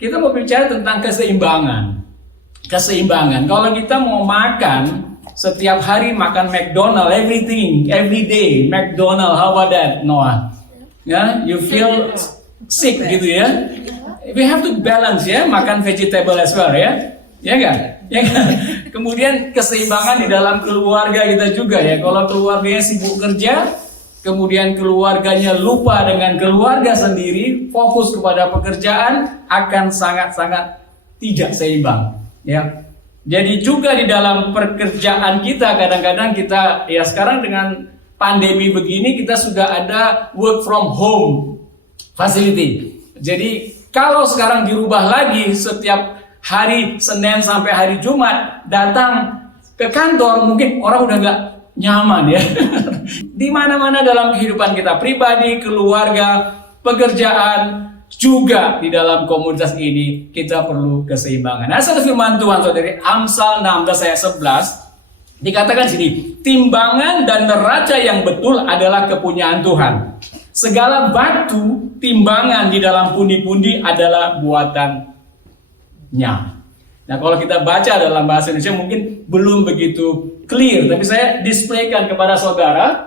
kita mau bicara tentang keseimbangan. Keseimbangan. Kalau kita mau makan, setiap hari makan McDonald, everything, every day, McDonald, how about that, Noah? Ya, you feel sick gitu ya. We have to balance ya, makan vegetable as well ya. Ya kan? Ya kan? Kemudian keseimbangan di dalam keluarga kita juga ya. Kalau keluarganya sibuk kerja, kemudian keluarganya lupa dengan keluarga sendiri, fokus kepada pekerjaan, akan sangat-sangat tidak seimbang. Ya, jadi juga di dalam pekerjaan kita kadang-kadang kita ya sekarang dengan pandemi begini kita sudah ada work from home facility. Jadi kalau sekarang dirubah lagi setiap hari Senin sampai hari Jumat datang ke kantor, mungkin orang udah nggak nyaman ya. Di mana-mana dalam kehidupan kita pribadi, keluarga, pekerjaan, juga di dalam komunitas ini kita perlu keseimbangan. Nah, satu firman Tuhan saudari, Amsal 16 ayat 11 dikatakan sini, timbangan dan neraca yang betul adalah kepunyaan Tuhan. Segala batu timbangan di dalam pundi-pundi adalah buatannya. Nah, kalau kita baca dalam bahasa Indonesia mungkin belum begitu clear, tapi saya displaykan kepada saudara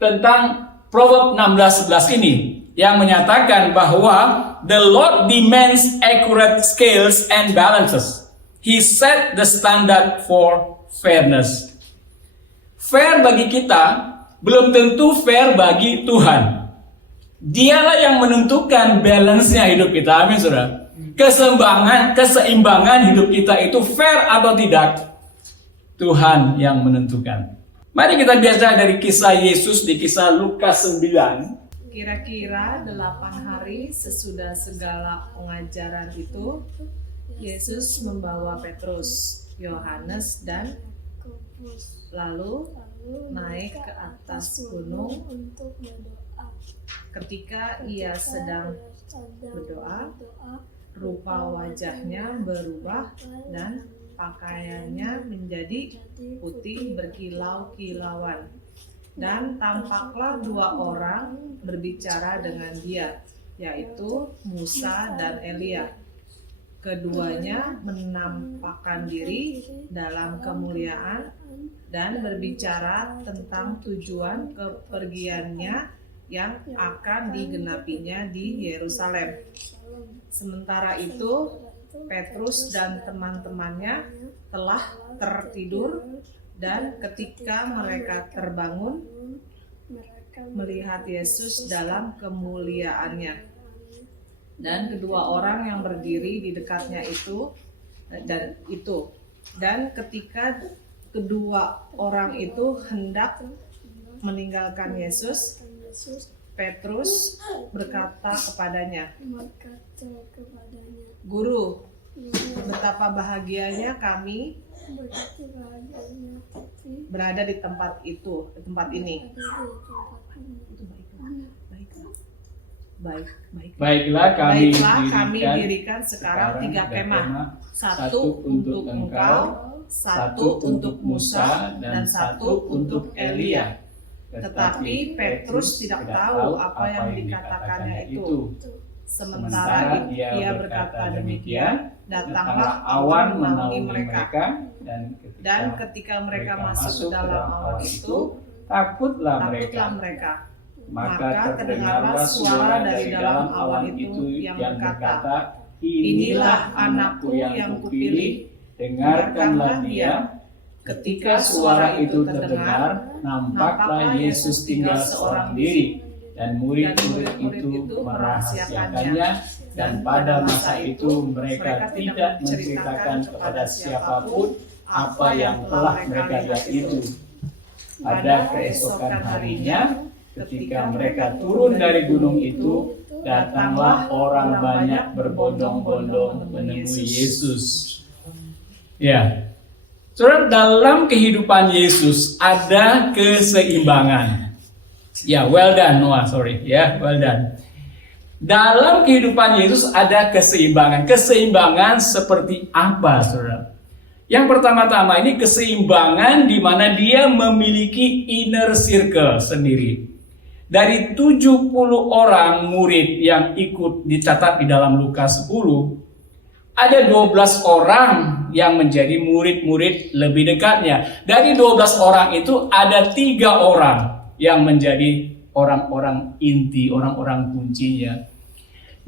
tentang Proverb 16:11 ini yang menyatakan bahwa the Lord demands accurate scales and balances. He set the standard for fairness. Fair bagi kita belum tentu fair bagi Tuhan. Dialah yang menentukan balance-nya hidup kita. Amin, saudara. Keseimbangan hidup kita itu fair atau tidak, Tuhan yang menentukan. Mari kita belajar dari kisah Yesus di kisah Lukas 9. Kira-kira 8 hari sesudah segala pengajaran itu, Yesus membawa Petrus, Yohanes, dan lalu naik ke atas gunung. Ketika ia sedang berdoa, rupa wajahnya berubah dan pakaiannya menjadi putih berkilau-kilauan. Dan tampaklah 2 orang berbicara dengan dia, yaitu Musa dan Elia. Keduanya menampakkan diri dalam kemuliaan dan berbicara tentang tujuan kepergiannya yang akan digenapinya di Yerusalem. Sementara itu, Petrus dan teman-temannya telah tertidur, dan ketika mereka terbangun, melihat Yesus dalam kemuliaannya. Dan kedua orang yang berdiri di dekatnya dan ketika kedua orang itu hendak meninggalkan Yesus, Petrus berkata kepadanya, "Guru, betapa bahagianya kami berada di tempat ini. Baiklah kami dirikan sekarang 3 kemah, satu untuk engkau, satu untuk Musa, dan satu untuk Elia." Tetapi Petrus tidak tahu apa yang dikatakannya itu. Sementara ia berkata demikian, datanglah awan menaungi mereka, dan ketika mereka masuk ke dalam awan itu, takutlah mereka. Maka terdengarlah suara dari dalam awan itu yang berkata, "Inilah anakku yang kupilih, dengarkanlah dia." Ketika suara itu terdengar, nampaklah Yesus tinggal seorang diri, dan murid-murid itu merahasiakannya, dan pada masa itu mereka tidak menceritakan kepada siapapun apa yang telah mereka lihat itu. Pada keesokan harinya, ketika mereka turun dari gunung itu, datanglah orang banyak berbondong-bondong menemui Yesus. Ya, saudara, dalam kehidupan Yesus ada keseimbangan. Ya, well done Noah, well done. Dalam kehidupan Yesus ada keseimbangan. Keseimbangan seperti apa, saudara? Yang pertama-tama ini keseimbangan di mana dia memiliki inner circle sendiri. Dari 70 orang murid yang ikut dicatat di dalam Lukas 10, ada 12 orang yang menjadi murid-murid lebih dekatnya. Dari 12 orang itu ada 3 orang yang menjadi orang-orang inti, orang-orang kuncinya.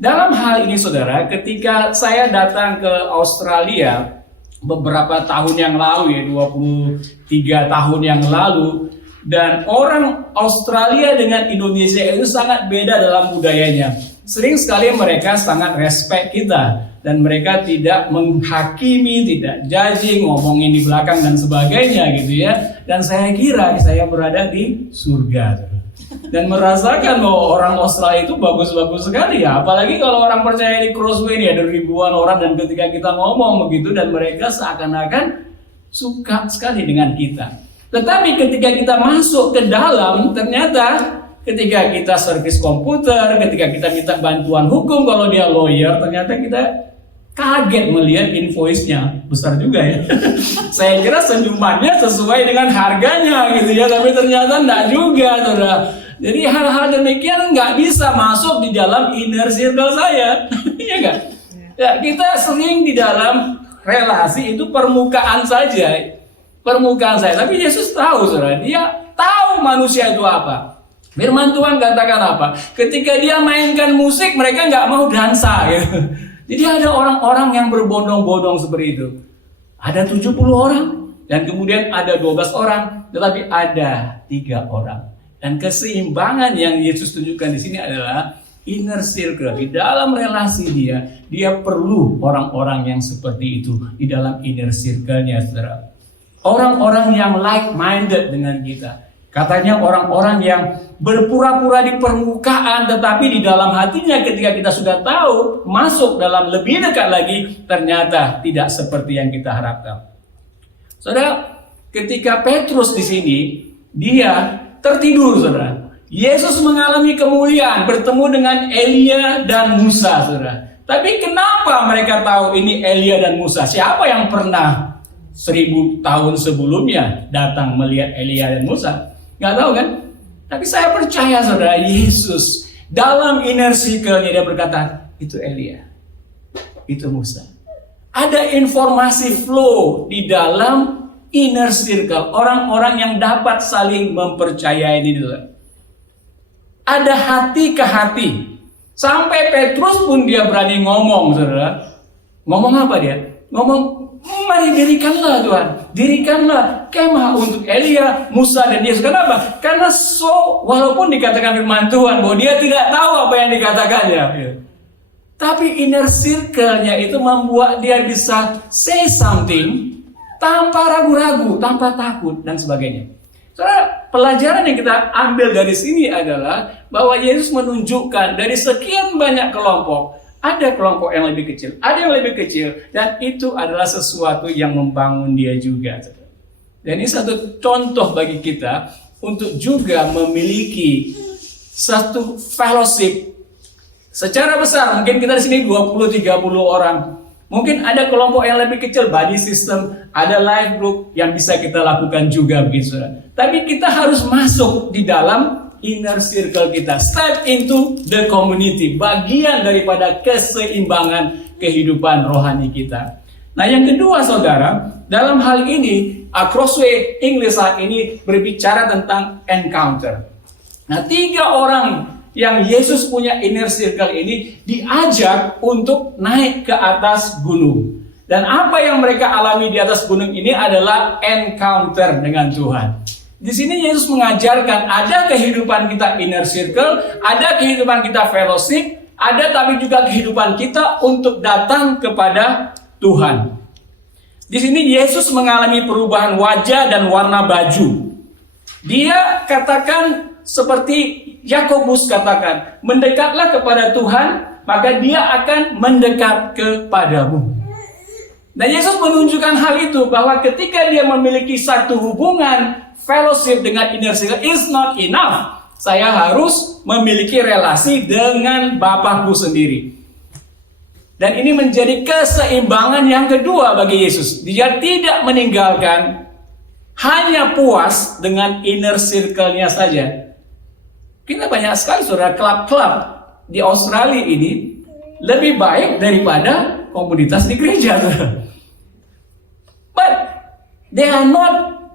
Dalam hal ini saudara, ketika saya datang ke Australia beberapa tahun yang lalu ya, 23 tahun yang lalu, dan orang Australia dengan Indonesia itu sangat beda dalam budayanya. Sering sekali mereka sangat respect kita, dan mereka tidak menghakimi, tidak judging, ngomongin di belakang dan sebagainya gitu ya. Dan saya kira saya berada di surga dan merasakan bahwa orang Australia itu bagus-bagus sekali ya. Apalagi kalau orang percaya di Crossway ini ada ribuan orang, dan ketika kita ngomong begitu dan mereka seakan-akan suka sekali dengan kita. Tetapi ketika kita masuk ke dalam, ternyata ketika kita servis komputer, ketika kita minta bantuan hukum, kalau dia lawyer, ternyata kita kaget melihat invoice-nya besar juga ya. Saya kira senyumannya sesuai dengan harganya gitu ya, tapi ternyata enggak juga, saudara. Jadi hal-hal demikian nggak bisa masuk di dalam inner circle saya, iya nggak? Ya, kita sering di dalam relasi itu permukaan saja. Permukaan saya, tapi Yesus tahu, saudara, dia tahu manusia itu apa. Firman Tuhan katakan apa? Ketika dia mainkan musik, mereka nggak mau dansa gitu. Jadi ada orang-orang yang berbondong-bondong seperti itu. Ada 70 orang, dan kemudian ada 12 orang, tetapi ada 3 orang. Dan keseimbangan yang Yesus tunjukkan di sini adalah inner circle. Di dalam relasi dia perlu orang-orang yang seperti itu di dalam inner circle-nya, saudara. Orang-orang yang like-minded dengan kita. Katanya orang-orang yang berpura-pura di permukaan, tetapi di dalam hatinya ketika kita sudah tahu, masuk dalam lebih dekat lagi, ternyata tidak seperti yang kita harapkan. Saudara, ketika Petrus di sini, dia tertidur, saudara. Yesus mengalami kemuliaan, bertemu dengan Elia dan Musa, saudara. Tapi kenapa mereka tahu ini Elia dan Musa? Siapa yang pernah 1000 tahun sebelumnya datang melihat Elia dan Musa? Nggak tahu kan? Tapi saya percaya, saudara, Yesus dalam inner circle-nya dia berkata, itu Elia, itu Musa. Ada informasi flow di dalam inner circle, orang-orang yang dapat saling mempercayai di dalam. Ada hati ke hati. Sampai Petrus pun dia berani ngomong, saudara. Ngomong apa dia? Ngomong, mari dirikanlah Tuhan, dirikanlah kemah untuk Elia, Musa dan Yesus. Kenapa? Karena walaupun dikatakan firman Tuhan bahwa dia tidak tahu apa yang dikatakannya, tapi inner circle-nya itu membuat dia bisa say something tanpa ragu-ragu, tanpa takut dan sebagainya. Saudara, pelajaran yang kita ambil dari sini adalah bahwa Yesus menunjukkan dari sekian banyak kelompok, ada kelompok yang lebih kecil, ada yang lebih kecil, dan itu adalah sesuatu yang membangun dia juga. Dan ini satu contoh bagi kita untuk juga memiliki satu fellowship secara besar. Mungkin kita di sini 20-30 orang. Mungkin ada kelompok yang lebih kecil, body system, ada life group yang bisa kita lakukan juga begitu. Tapi kita harus masuk di dalam inner circle kita, step into the community, bagian daripada keseimbangan kehidupan rohani kita. Nah, yang kedua, saudara, dalam hal ini Crossway English saat ini berbicara tentang encounter. Nah, 3 orang yang Yesus punya inner circle ini diajak untuk naik ke atas gunung. Dan apa yang mereka alami di atas gunung ini adalah encounter dengan Tuhan. Di sini Yesus mengajarkan ada kehidupan kita inner circle, ada kehidupan kita fellowship, ada tapi juga kehidupan kita untuk datang kepada Tuhan. Di sini Yesus mengalami perubahan wajah dan warna baju. Dia katakan seperti Yakobus katakan, mendekatlah kepada Tuhan, maka dia akan mendekat kepadamu. Dan Yesus menunjukkan hal itu, bahwa ketika dia memiliki satu hubungan fellowship dengan inner circle is not enough. Saya harus memiliki relasi dengan Bapakku sendiri. Dan ini menjadi keseimbangan yang kedua bagi Yesus. Dia tidak meninggalkan hanya puas dengan inner circle-nya saja. Kita banyak sekali saudara klub-klub di Australia ini lebih baik daripada komunitas di gereja. But they are not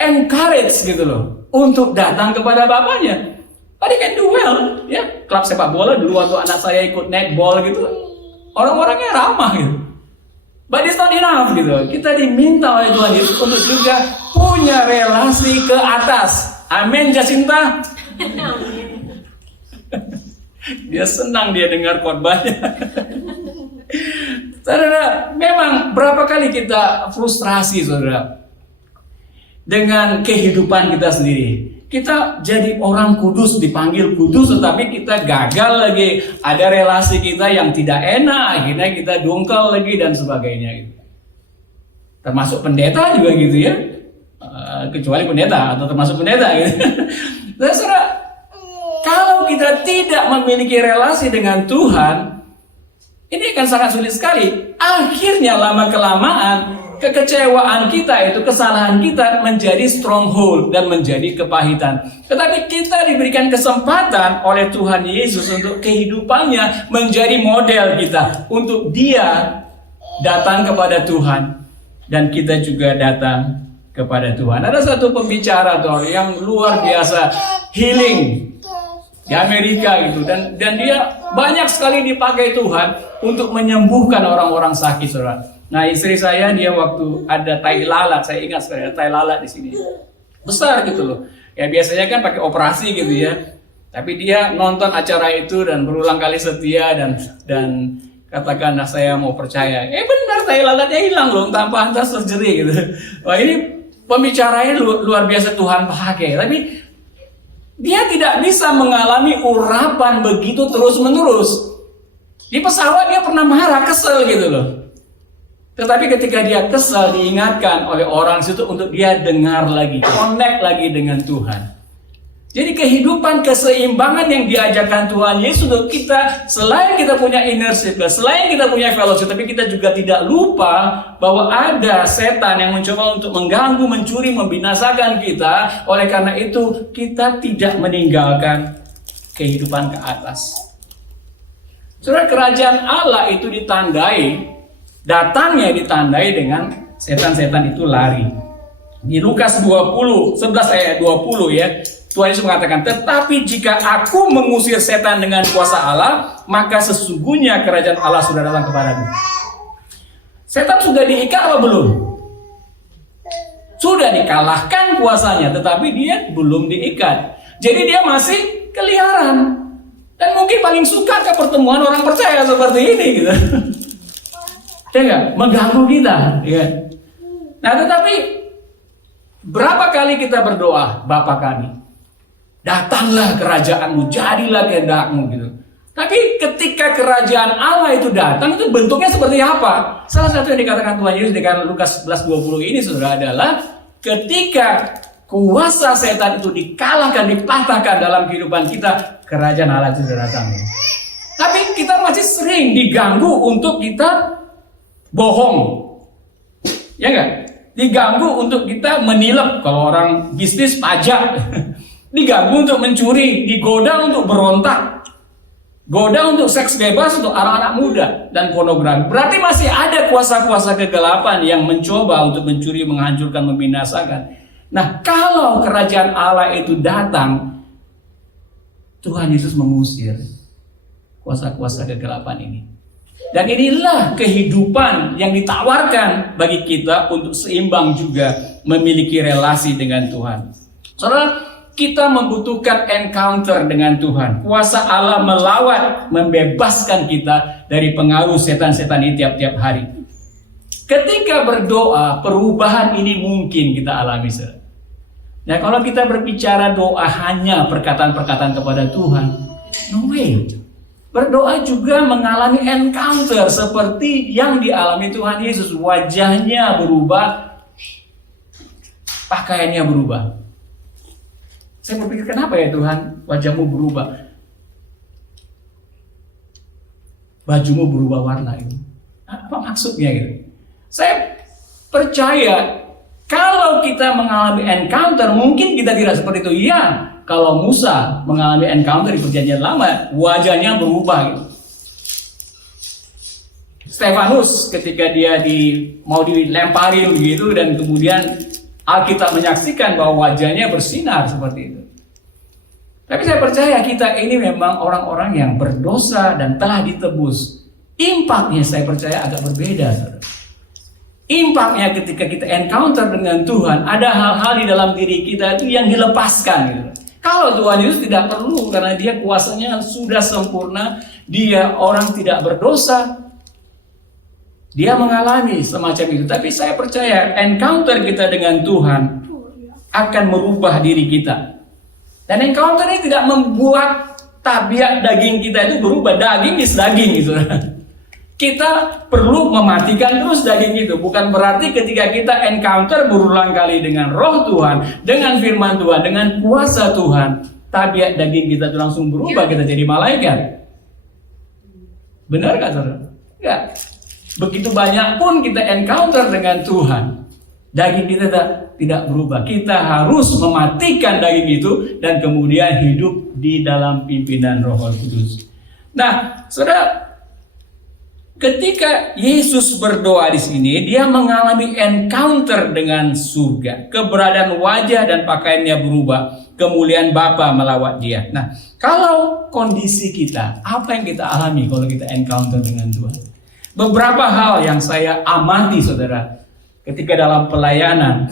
encouraged gitu loh untuk datang kepada bapaknya. But they can do well. Ya, klub sepak bola dulu waktu anak saya ikut netball gitu, orang-orangnya ramah gitu. But it's not enough gitu. Kita diminta oleh Tuhan Yesus untuk juga punya relasi ke atas. Amin, Jacinta. Dia senang dia dengar khotbahnya. Saudara, memang berapa kali kita frustrasi saudara dengan kehidupan kita sendiri. Kita jadi orang kudus, dipanggil kudus, tetapi kita gagal lagi. Ada relasi kita yang tidak enak, akhirnya kita dongkal lagi dan sebagainya. Gitu. Termasuk pendeta juga gitu ya. Kecuali pendeta atau termasuk pendeta gitu. Nah, saudara, kalau kita tidak memiliki relasi dengan Tuhan, ini akan sangat sulit sekali. Akhirnya lama-kelamaan kekecewaan kita itu, kesalahan kita menjadi stronghold dan menjadi kepahitan. Tetapi kita diberikan kesempatan oleh Tuhan Yesus untuk kehidupannya menjadi model kita. Untuk dia datang kepada Tuhan dan kita juga datang kepada Tuhan. Ada satu pembicara tuh yang luar biasa healing di Amerika gitu, dan dia banyak sekali dipakai Tuhan untuk menyembuhkan orang-orang sakit, saudara. Nah, istri saya dia waktu ada tai lalat, saya ingat sekali ada tai lalat di sini, besar gitu loh. Ya biasanya kan pakai operasi gitu ya, tapi dia nonton acara itu dan berulang kali setia dan katakan, nah saya mau percaya. Benar, tai lalatnya hilang loh tanpa hantar surgery gitu. Wah, ini pembicaranya luar biasa Tuhan pakai, tapi dia tidak bisa mengalami urapan begitu terus-menerus. Di pesawat dia pernah marah, kesel gitu loh. Tetapi ketika dia kesal, diingatkan oleh orang situ untuk dia dengar lagi, connect lagi dengan Tuhan. Jadi kehidupan keseimbangan yang diajarkan Tuhan Yesus untuk kita, selain kita punya inner circle, selain kita punya fellowship, tapi kita juga tidak lupa bahwa ada setan yang mencoba untuk mengganggu, mencuri, membinasakan kita. Oleh karena itu, kita tidak meninggalkan kehidupan ke atas. Saudara, kerajaan Allah itu datangnya ditandai dengan setan-setan itu lari. Di Lukas 11 ayat 20 ya, Tuhan Yesus mengatakan, tetapi jika aku mengusir setan dengan kuasa Allah, maka sesungguhnya kerajaan Allah sudah datang kepadamu. Setan sudah diikat apa belum? Sudah dikalahkan kuasanya, tetapi dia belum diikat. Jadi dia masih keliaran. Dan mungkin paling suka ke pertemuan orang percaya seperti ini gitu. Ya enggak? Mengganggu kita, ya. Nah, tetapi berapa kali kita berdoa, Bapa kami, datanglah kerajaanmu, jadilah kehendakmu gitu. Tapi ketika kerajaan Allah itu datang, itu bentuknya seperti apa? Salah satu yang dikatakan Tuhan Yesus dengan Lukas 11:20 ini, saudara, adalah ketika kuasa setan itu dikalahkan, dipatahkan dalam kehidupan kita, kerajaan Allah itu sudah datang. Tapi kita masih sering diganggu untuk kita bohong, ya enggak? Diganggu untuk kita menilep, kalau orang bisnis pajak, diganggu untuk mencuri, digoda untuk berontak, goda untuk seks bebas untuk anak-anak muda dan pornografi. Berarti masih ada kuasa-kuasa kegelapan yang mencoba untuk mencuri, menghancurkan, membinasakan. Nah, kalau kerajaan Allah itu datang, Tuhan Yesus mengusir kuasa-kuasa kegelapan ini. Dan inilah kehidupan yang ditawarkan bagi kita untuk seimbang juga memiliki relasi dengan Tuhan. Saudara, kita membutuhkan encounter dengan Tuhan. Kuasa Allah melawan, membebaskan kita dari pengaruh setan-setan ini tiap-tiap hari. Ketika berdoa, perubahan ini mungkin kita alami. Nah, kalau kita berbicara doa hanya perkataan-perkataan kepada Tuhan, no way. Berdoa juga mengalami encounter seperti yang dialami Tuhan Yesus. Wajahnya berubah, pakaiannya berubah. Saya berpikir, kenapa ya Tuhan wajahmu berubah? Bajumu berubah warna itu. Apa maksudnya gitu? Saya percaya kalau kita mengalami encounter, mungkin kita tidak seperti itu. Ya, kalau Musa mengalami encounter di perjanjian lama, wajahnya berubah gitu. Stefanus ketika dia mau dilemparin begitu, dan kemudian Alkitab menyaksikan bahwa wajahnya bersinar seperti itu. Tapi saya percaya kita ini memang orang-orang yang berdosa dan telah ditebus. Impaknya saya percaya agak berbeda, saudara. Impaknya ketika kita encounter dengan Tuhan, ada hal-hal di dalam diri kita itu yang dilepaskan gitu. Kalau Tuhan Yesus tidak perlu, karena dia kuasanya sudah sempurna, dia orang tidak berdosa, dia mengalami semacam itu. Tapi saya percaya encounter kita dengan Tuhan akan merubah diri kita. Dan encounter ini tidak membuat tabiat daging kita itu berubah. Daging is daging gitu. Kita perlu mematikan terus daging itu. Bukan berarti ketika kita encounter berulang kali dengan roh Tuhan, dengan firman Tuhan, dengan kuasa Tuhan, tabiat daging kita itu langsung berubah, kita jadi malaikat. Benar gak saudara? Enggak. Begitu banyak pun kita encounter dengan Tuhan, daging kita tidak berubah. Kita harus mematikan daging itu dan kemudian hidup di dalam pimpinan Roh Kudus. Nah, saudara, ketika Yesus berdoa di sini, dia mengalami encounter dengan surga. Keberadaan wajah dan pakaiannya berubah. Kemuliaan Bapa melawat dia. Nah, kalau kondisi kita, apa yang kita alami kalau kita encounter dengan Tuhan? Beberapa hal yang saya amati, saudara, ketika dalam pelayanan,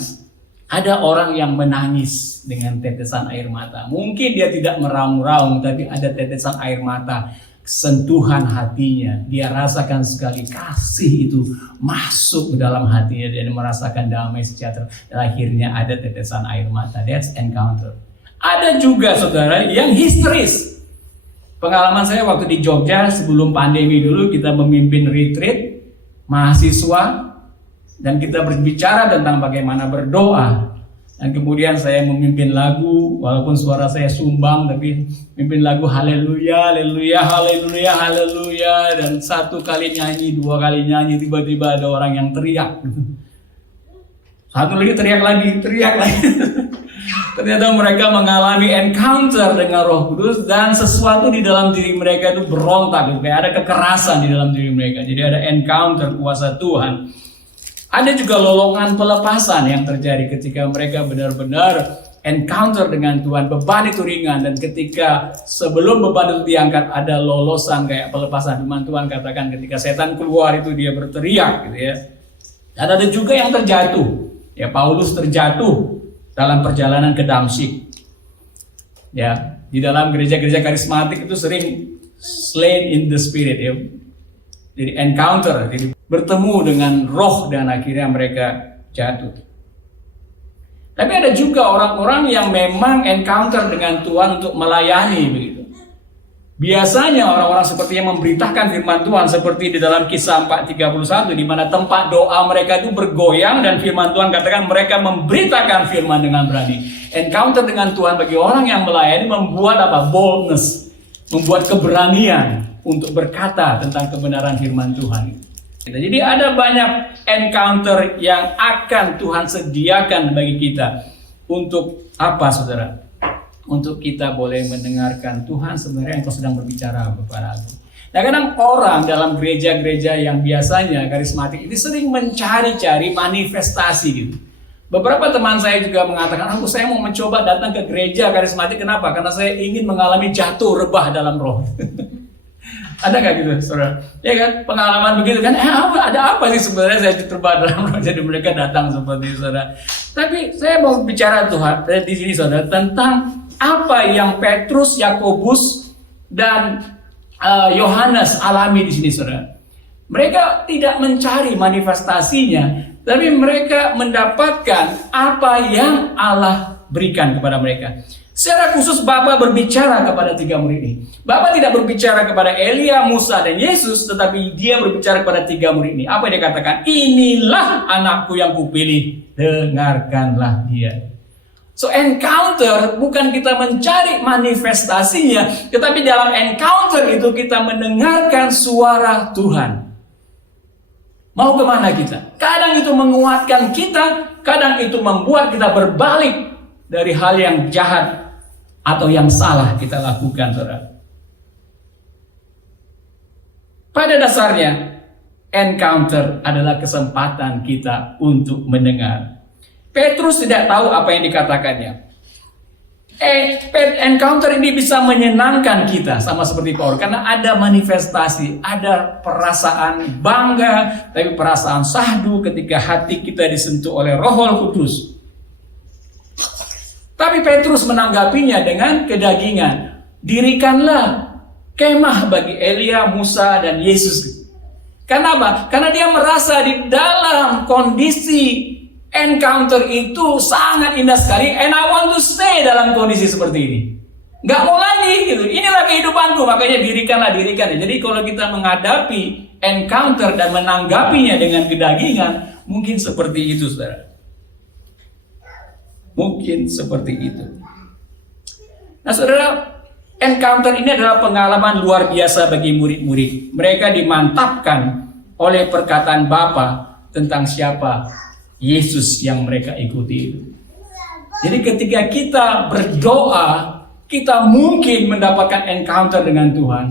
ada orang yang menangis dengan tetesan air mata. Mungkin dia tidak meraung-raung, tapi ada tetesan air mata, sentuhan hatinya. Dia rasakan sekali kasih itu masuk ke dalam hatinya, dan merasakan damai sejahtera. Dan akhirnya ada tetesan air mata. That's encounter. Ada juga, saudara, yang histeris. Pengalaman saya waktu di Jogja sebelum pandemi dulu, kita memimpin retreat mahasiswa. Dan kita berbicara tentang bagaimana berdoa. Dan kemudian saya memimpin lagu, walaupun suara saya sumbang, tapi memimpin lagu haleluya, haleluya, haleluya, haleluya. Dan satu kali nyanyi, dua kali nyanyi, tiba-tiba ada orang yang teriak. Satu lagi teriak lagi. Ternyata mereka mengalami encounter dengan Roh Kudus, dan sesuatu di dalam diri mereka itu berontak. Kayak ada kekerasan di dalam diri mereka. Jadi ada encounter kuasa Tuhan. Ada juga lolongan pelepasan yang terjadi ketika mereka benar-benar encounter dengan Tuhan. Beban itu ringan, dan ketika sebelum beban itu diangkat, ada lolosan kayak pelepasan. Firman Tuhan katakan ketika setan keluar itu dia berteriak gitu ya. Dan ada juga yang terjatuh. Ya, Paulus terjatuh dalam perjalanan ke Damsyik. Ya, di dalam gereja-gereja karismatik itu sering slain in the spirit ya. Jadi encounter, jadi bertemu dengan roh, dan akhirnya mereka jatuh. Tapi ada juga orang-orang yang memang encounter dengan Tuhan untuk melayani begitu. Biasanya orang-orang seperti yang memberitakan firman Tuhan, seperti di dalam Kisah 4:31, di mana tempat doa mereka itu bergoyang, dan firman Tuhan katakan mereka memberitakan firman dengan berani. Encounter dengan Tuhan bagi orang yang melayani membuat apa? Boldness, membuat keberanian untuk berkata tentang kebenaran firman Tuhan. Jadi ada banyak encounter yang akan Tuhan sediakan bagi kita. Untuk apa, saudara? Untuk kita boleh mendengarkan Tuhan sebenarnya engkau sedang berbicara kepada aku. Nah, kadang orang dalam gereja-gereja yang biasanya karismatik ini sering mencari-cari manifestasi gitu. Beberapa teman saya juga mengatakan, saya mau mencoba datang ke gereja karismatik. Kenapa? Karena saya ingin mengalami jatuh rebah dalam roh. Ada nggak gitu, saudara? Ya kan, pengalaman begitu kan? Ada apa sih sebenarnya saya terbang dalam roh? Jadi mereka datang seperti itu, saudara. Tapi saya mau bicara Tuhan di sini, saudara, tentang apa yang Petrus, Yakobus, dan Yohanes alami di sini, saudara. Mereka tidak mencari manifestasinya, tapi mereka mendapatkan apa yang Allah berikan kepada mereka. Secara khusus Bapa berbicara kepada 3 murid ini. Bapa tidak berbicara kepada Elia, Musa, dan Yesus, tetapi dia berbicara kepada 3 murid ini. Apa yang dia katakan? Inilah anakku yang kupilih, dengarkanlah dia. So encounter bukan kita mencari manifestasinya, tetapi dalam encounter itu kita mendengarkan suara Tuhan. Mau kemana kita? Kadang itu menguatkan kita, kadang itu membuat kita berbalik dari hal yang jahat atau yang salah kita lakukan, saudara. Pada dasarnya, encounter adalah kesempatan kita untuk mendengar. Petrus tidak tahu apa yang dikatakannya. Encounter ini bisa menyenangkan kita, sama seperti Paulus, karena ada manifestasi, ada perasaan bangga, tapi perasaan syahdu ketika hati kita disentuh oleh Roh Kudus. Tapi Petrus menanggapinya dengan kedagingan. Dirikanlah kemah bagi Elia, Musa, dan Yesus. Kenapa? Karena dia merasa di dalam kondisi encounter itu sangat indah sekali, and I want to stay dalam kondisi seperti ini. Gak mau lagi gitu. Inilah kehidupanku, makanya dirikan. Jadi kalau kita menghadapi encounter dan menanggapinya dengan kedagingan, mungkin seperti itu, saudara. Mungkin seperti itu. Nah, saudara, encounter ini adalah pengalaman luar biasa bagi murid-murid. Mereka dimantapkan oleh perkataan Bapa tentang siapa Yesus yang mereka ikuti itu. Jadi ketika kita berdoa, kita mungkin mendapatkan encounter dengan Tuhan.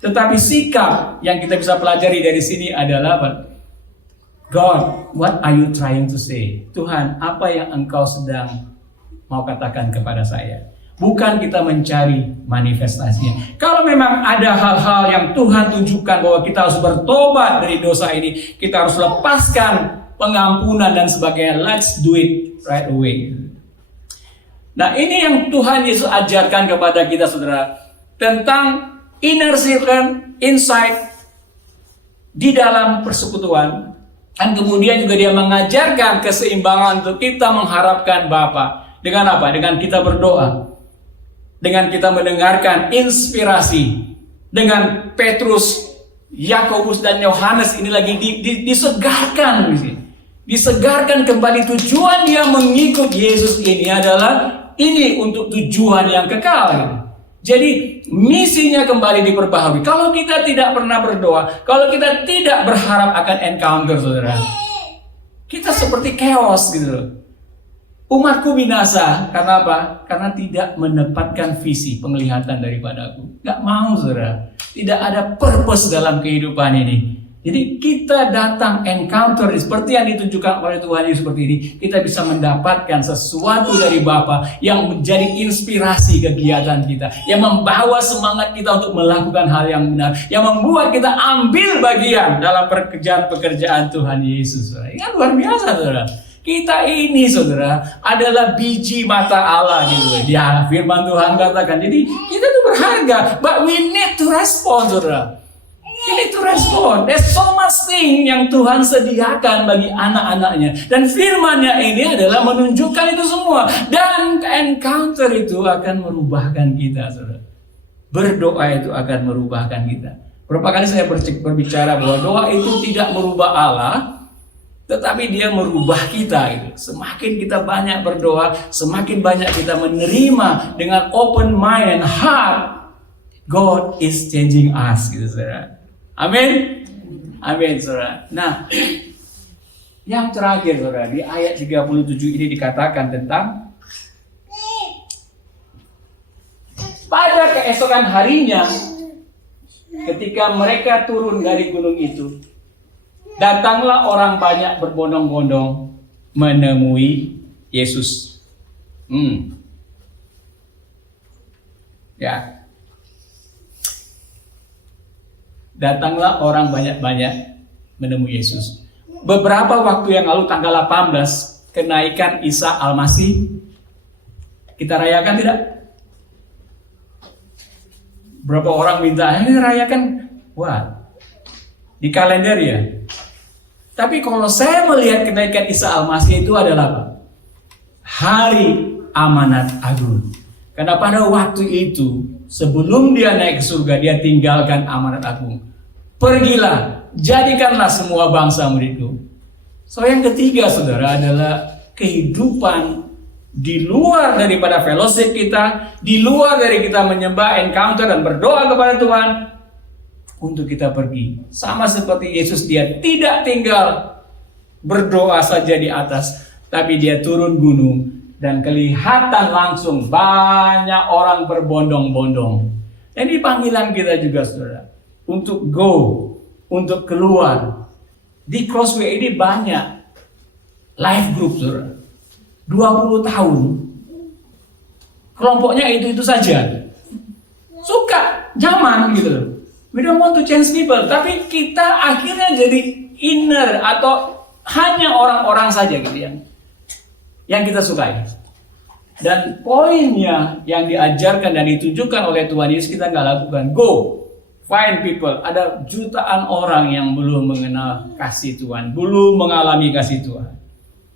Tetapi sikap yang kita bisa pelajari dari sini adalah, God, what are you trying to say? Tuhan, apa yang Engkau sedang mau katakan kepada saya? Bukan kita mencari manifestasinya. Kalau memang ada hal-hal yang Tuhan tunjukkan bahwa kita harus bertobat dari dosa ini, kita harus lepaskan pengampunan dan sebagainya, let's do it right away. Nah, ini yang Tuhan Yesus ajarkan kepada kita, saudara, tentang inner circle, insight di dalam persekutuan. Dan kemudian juga dia mengajarkan keseimbangan untuk kita mengharapkan Bapa. Dengan apa? Dengan kita berdoa. Dengan kita mendengarkan inspirasi. Dengan Petrus, Yakobus, dan Yohanes ini lagi disegarkan. Disegarkan kembali tujuan dia mengikut Yesus ini adalah ini untuk tujuan yang kekal. Jadi misinya kembali diperbaharui. Kalau kita tidak pernah berdoa, kalau kita tidak berharap akan encounter, saudara, kita seperti chaos gitu. Umatku binasa, karena apa? Karena tidak menempatkan visi penglihatan daripadaku. Gak mau, saudara. Tidak ada purpose dalam kehidupan ini. Jadi kita datang encounter seperti yang ditunjukkan oleh Tuhan Yesus seperti ini, kita bisa mendapatkan sesuatu dari Bapa yang menjadi inspirasi kegiatan kita, yang membawa semangat kita untuk melakukan hal yang benar, yang membuat kita ambil bagian dalam pekerjaan Tuhan Yesus. Ini kan luar biasa, saudara. Kita ini, saudara, adalah biji mata Allah gitu. Ya, firman Tuhan katakan. Jadi kita tuh berharga, but we need to respond, saudara. Ini to respond. There's so much thing yang Tuhan sediakan bagi anak-anaknya. Dan firman-Nya ini adalah menunjukkan itu semua. Dan encounter itu akan merubahkan kita, saudara. Berdoa itu akan merubahkan kita. Berapa kali saya berbicara bahwa doa itu tidak merubah Allah, tetapi dia merubah kita. Gitu. Semakin kita banyak berdoa, semakin banyak kita menerima dengan open mind and heart. God is changing us, gitu, saudara. Amin. Amin, saudara. Nah, yang terakhir, saudara, di ayat 37 ini dikatakan tentang pada keesokan harinya ketika mereka turun dari gunung itu, datanglah orang banyak berbondong-bondong menemui Yesus. Ya. Datanglah orang banyak-banyak menemui Yesus. Beberapa waktu yang lalu, tanggal 18, kenaikan Isa Al-Masih, kita rayakan tidak? Berapa orang minta, ini rayakan? Wah, di kalender ya. Tapi kalau saya melihat kenaikan Isa Al-Masih itu adalah apa? Hari amanat agung. Karena pada waktu itu, sebelum dia naik ke surga, dia tinggalkan amanat agung. Pergilah, jadikanlah semua bangsa muridku. So yang ketiga, saudara, adalah kehidupan di luar daripada fellowship kita, di luar dari kita menyembah, encounter, dan berdoa kepada Tuhan, untuk kita pergi. Sama seperti Yesus, dia tidak tinggal berdoa saja di atas, tapi dia turun gunung, Dan kelihatan langsung banyak orang berbondong-bondong. Ini panggilan kita juga, saudara. Untuk go, untuk keluar. Di Crossway ini banyak life group, saudara. 20 tahun. Kelompoknya itu saja. Suka, nyaman gitu loh. We don't want to change people. Tapi kita akhirnya jadi inner atau hanya orang-orang saja gitu yang kita sukai. Dan poinnya yang diajarkan dan ditunjukkan oleh Tuhan Yesus kita nggak lakukan. Go, find people. Ada jutaan orang yang belum mengenal kasih Tuhan, belum mengalami kasih Tuhan.